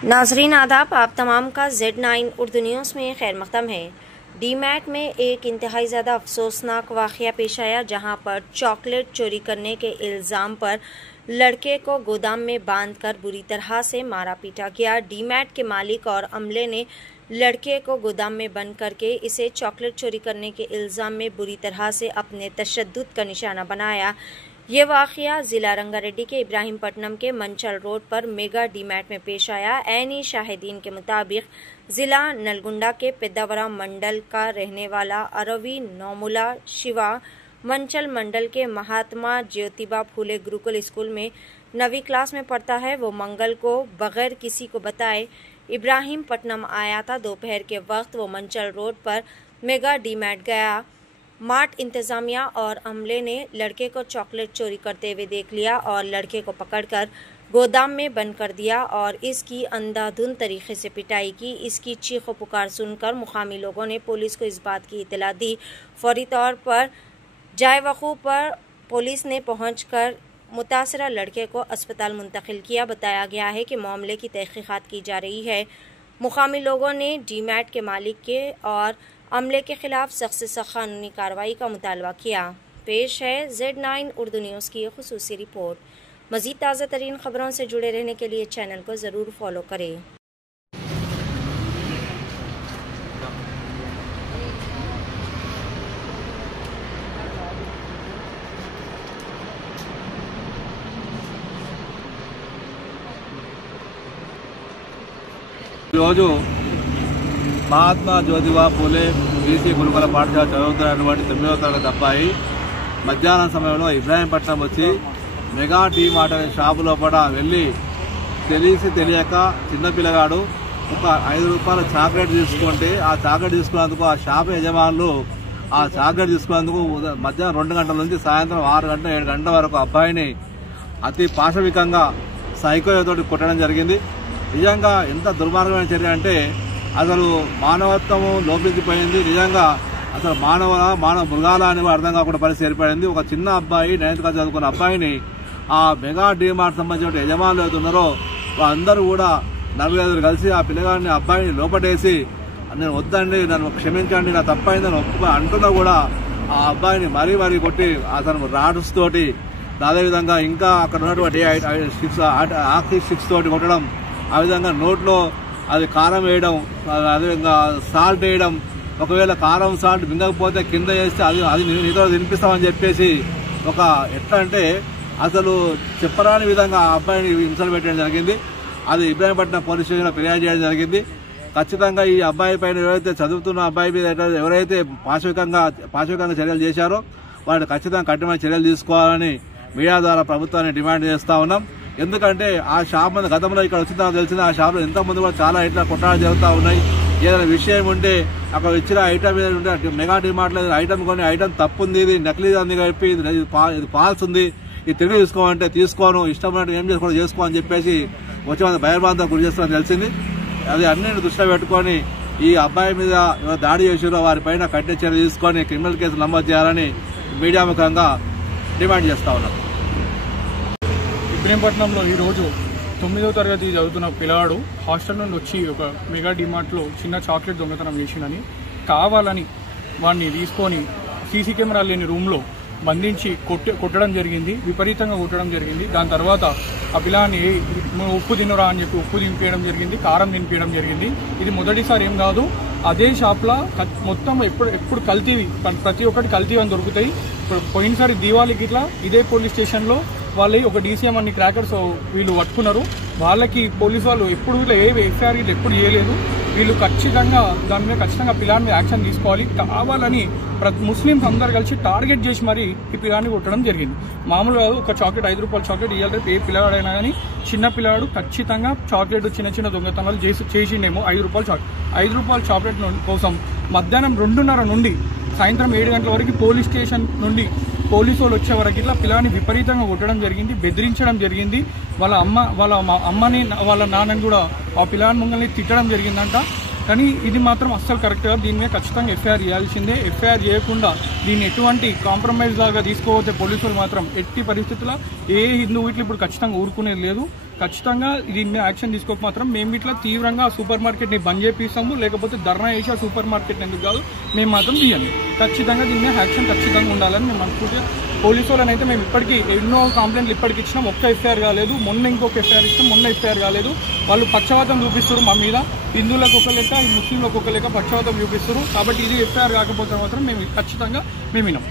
नाजरीन आदाब, आप तमाम का Z9 उर्दू न्यूज़ में खैर मक़दम है। डीमैट में एक इंतहाई ज़्यादा अफसोसनाक वाक़या पेश आया, जहां पर चॉकलेट चोरी करने के इल्ज़ाम पर लड़के को गोदाम में बांधकर बुरी तरह से मारा पीटा गया। डीमैट के मालिक और अमले ने लड़के को गोदाम में बंद करके इसे चॉकलेट चोरी करने के इल्ज़ाम में बुरी तरह से अपने तशद्दुद का निशाना बनाया। ये वाक़या ज़िला रंगारेड्डी के इब्राहिमपट्टनम के मंचल रोड पर मेगा डीमैट में पेश आया। ऐनी शाहिदीन के मुताबिक ज़िला नलगुंडा के पेद्दावरा मंडल का रहने वाला अरवी नौमुला शिवा मंचल मंडल के महात्मा ज्योतिबा फूले गुरुकुल स्कूल में 9वीं क्लास में पढ़ता है। वो मंगल को बगैर किसी को बताए इब्राहिमपट्टनम आया था। दोपहर के वक्त वो मंचल रोड पर मेगा डीमैट गया। मार्ट इंतजामिया और अमले ने लड़के को चॉकलेट चोरी करते हुए देख लिया और लड़के को पकड़कर गोदाम में बंद कर दिया और इसकी अंधाधुंध तरीके से पिटाई की। इसकी चीख व पुकार सुनकर मुकामी लोगों ने पुलिस को इस बात की इत्तला दी। फौरी तौर पर जाए वक़ूअ पर पुलिस ने पहुंचकर मुतासरा लड़के को अस्पताल मुंतकिल किया। बताया गया है कि मामले की तहकीकात की जा रही है। मुकामी लोगों ने डीमैट के मालिक के और अमले के खिलाफ सख्त से सख्त कानूनी कार्रवाई का मुतालबा किया। पेश है Z9 उर्दू न्यूज़ की खुसूसी रिपोर्ट। मज़ीद ताज़ा तरीन खबरों से जुड़े रहने के लिए चैनल को ज़रूर फॉलो करें। महात्मा ज्योतिबा फूले बीसी गुरुकुल पाठशाల చదువుతున్నటువంటి 9వ తరగతి అబ్బాయి మధ్యాహ్నం సమయంలో ఇబ్రాహింపట్నం వచ్చి మెగా టీ మార్ట్ అనే షాపు లోపల వెళ్ళి తెలియక చిన్న పిల్లగాడు ఒక 5 రూపాయల చాక్లెట్ తీసుకుంటే ఆ చాక్లెట్ తీసుకున్నందుకు ఆ షాప్ యజమానులు ఆ చాక్లెట్ తీసుకున్నందుకు మధ్యాహ్నం 2 గంటల నుంచి సాయంత్రం 6 గంటల 7 గంటల వరకు అబ్బాయిని అతి పాశవికంగా సైకోతోటి కొట్టడం జరిగింది। నిజంగా ఎంత దుర్మార్గమైన చర్య అంటే అసలు మానవత్వము లోపించిపోయింది। నిజంగా అసలు మానవ మృగాల అని అర్థం కాకుండా పరిస్థితి ఏర్పడింది। ఒక చిన్న అబ్బాయి 9th క్లాస్ చదువుకున్న అబ్బాయిని ఆ మెగా డీమార్ట్ సంబంధించిన యజమానులు అవుతున్నారో వాళ్ళందరూ కూడా 4-5 కలిసి ఆ పిల్లగాడిని అబ్బాయిని లోపటేసి నేను వద్దండి, నన్ను క్షమించండి, నా తప్పైందని అంటున్నా కూడా ఆ అబ్బాయిని మరీ కొట్టి అతను రాడ్స్ తోటి అదేవిధంగా ఇంకా అక్కడ ఉన్నటువంటి ఆక్సిక్స్ తోటి కొట్టడం, ఆ విధంగా నోట్లో అది కారం వేయడం, అదేవిధంగా సాల్ట్ వేయడం, ఒకవేళ కారం సాల్ట్ మింగకపోతే కింద వేస్తే అది నీతో తినిపిస్తామని చెప్పేసి ఒక ఎట్లా అంటే అసలు చెప్పరాని విధంగా ఆ అబ్బాయిని హింసలు పెట్టడం జరిగింది। అది ఇబ్రాహింపట్నం పోలీస్ స్టేషన్లో ఫిర్యాదు చేయడం జరిగింది। ఖచ్చితంగా ఈ అబ్బాయి పైన ఎవరైతే చదువుతున్న అబ్బాయి మీద ఎవరైతే పాశవికంగా చర్యలు చేశారో వాటిని ఖచ్చితంగా కఠినమైన చర్యలు తీసుకోవాలని మీడియా ద్వారా ప్రభుత్వాన్ని డిమాండ్ చేస్తా ఉన్నాం। ఎందుకంటే ఆ షాప్ మీద గతంలో ఇక్కడ వచ్చిన తెలిసిన ఆ షాప్లో ఎంతోమంది కూడా చాలా ఇట్లా కొట్టాలు జరుగుతూ ఉన్నాయి। ఏదైనా విషయం ఉంటే అక్కడ ఇచ్చిన ఐటమ్ మీద ఉంటే మెగా డిమార్ట్లో ఐటమ్ కొని ఐటమ్ తప్పు ఉంది, ఇది నకిలీ ఉంది చెప్పి ఇది ఫాల్స్ ఉంది, ఇది తిరిగి తీసుకోమంటే తీసుకోను, ఇష్టం ఉన్నట్టు ఏం చేసుకో అని చెప్పేసి వచ్చే మంది భయభ్రాంతం గురి చేస్తారని తెలిసింది। అది అన్నింటిని దృష్టిలో పెట్టుకొని ఈ అబ్బాయి మీద దాడి చేసారో వారిపైన కఠిన చర్య తీసుకొని క్రిమినల్ కేసులు నమోదు చేయాలని మీడియా ముఖంగా డిమాండ్ చేస్తా ఉన్నాం। ఇబ్రాహింపట్నంలో ఈరోజు 9వ తరగతి చదువుతున్న పిల్లాడు హాస్టల్ నుండి వచ్చి ఒక మెగా డిమార్ట్లో చిన్న చాక్లెట్ దొంగతనం చేసిందని కావాలని వాడిని తీసుకొని సీసీ కెమెరాలు లేని రూమ్లో బంధించి కొట్టడం జరిగింది, విపరీతంగా కొట్టడం జరిగింది। దాని తర్వాత ఆ పిల్లాన్ని ఉప్పు తినరా అని చెప్పి ఉప్పు దింపేయడం జరిగింది, కారం దింపేయడం జరిగింది। ఇది మొదటిసారి ఏం కాదు, అదే షాప్లో మొత్తం ఎప్పుడు కల్తీ, ప్రతి ఒక్కటి కల్తీ అని దొరుకుతాయి। పోయినసారి దీవాళికి ఇట్లా ఇదే పోలీస్ స్టేషన్లో వాళ్ళు ఒక డీసీఎం అన్ని క్రాకర్స్ వీళ్ళు పట్టుకున్నారు। వాళ్ళకి పోలీసు వాళ్ళు ఎప్పుడు ఎఫ్ఐఆర్ ఎప్పుడు చేయలేదు। వీళ్ళు ఖచ్చితంగా దాని మీద పిల్లాడి మీద యాక్షన్ తీసుకోవాలి। కావాలని ముస్లింస్ అందరు కలిసి టార్గెట్ చేసి మరి ఈ పిల్లాడిని కొట్టడం జరిగింది। మామూలుగా ఒక చాక్లెట్ 5 రూపాయల చాక్లెట్ ఇవ్వాలి, రేపు ఏ పిల్లగాడైనా కానీ చిన్న పిల్లాడు ఖచ్చితంగా చాక్లెట్ చిన్న దొంగతనాలు చేసిండేమో 5 రూపాయల చాక్లెట్ కోసం మధ్యాహ్నం 2:30 నుండి సాయంత్రం 7 గంటల వరకు పోలీస్ స్టేషన్ నుండి పోలీసు వాళ్ళు వచ్చే వరకు ఇట్లా పిల్లాన్ని విపరీతంగా కొట్టడం జరిగింది, బెదిరించడం జరిగింది। వాళ్ళ అమ్మని వాళ్ళ నాన్నని కూడా ఆ పిల్లాని ముంగల్ని తిట్టడం జరిగిందంట। కానీ ఇది మాత్రం అస్సలు కరెక్ట్ కాదు. దీని మీద ఖచ్చితంగా ఎఫ్ఐఆర్ చేయాల్సిందే. ఎఫ్ఐఆర్ చేయకుండా దీన్ని ఎటువంటి కాంప్రమైజ్ లాగా తీసుకోకపోతే పోలీసులు మాత్రం ఎట్టి పరిస్థితుల్లో ఏ హిందూ వీటిలో ఇప్పుడు ఖచ్చితంగా ఊరుకునేది లేదు. ఖచ్చితంగా దీని మీద యాక్షన్ తీసుకోక మాత్రం మేము ఇట్లా తీవ్రంగా సూపర్ మార్కెట్ని బంద్ చేపిస్తాము, లేకపోతే ధర్నా చేసి ఆ సూపర్ మార్కెట్ ఎందుకు కాదు మేము మాత్రం తీయండి. ఖచ్చితంగా దీని మీద యాక్షన్ ఖచ్చితంగా ఉండాలని మేము అనుకుంటే పోలీసు వాళ్ళని అయితే మేము ఇప్పటికీ ఎన్నో కంప్లైంట్లు ఇప్పటికి ఇచ్చినాం, ఒక్క ఎఫ్ఐఆర్ కాలేదు. మొన్న ఇంకొక ఎఫ్ఐఆర్ ఇస్తాం, మొన్న ఎఫ్ఐఆర్ కాలేదు. వాళ్ళు పక్షవాతం చూపిస్తారు మా మీద, హిందువులకు ఒక లెక్క ముస్లింలకు ఒక లెక్క పక్షవాతం చూపిస్తారు. కాబట్టి ఇది ఎఫ్ఐఆర్ కాకపోతే మాత్రం మేము ఖచ్చితంగా మేము వినాం.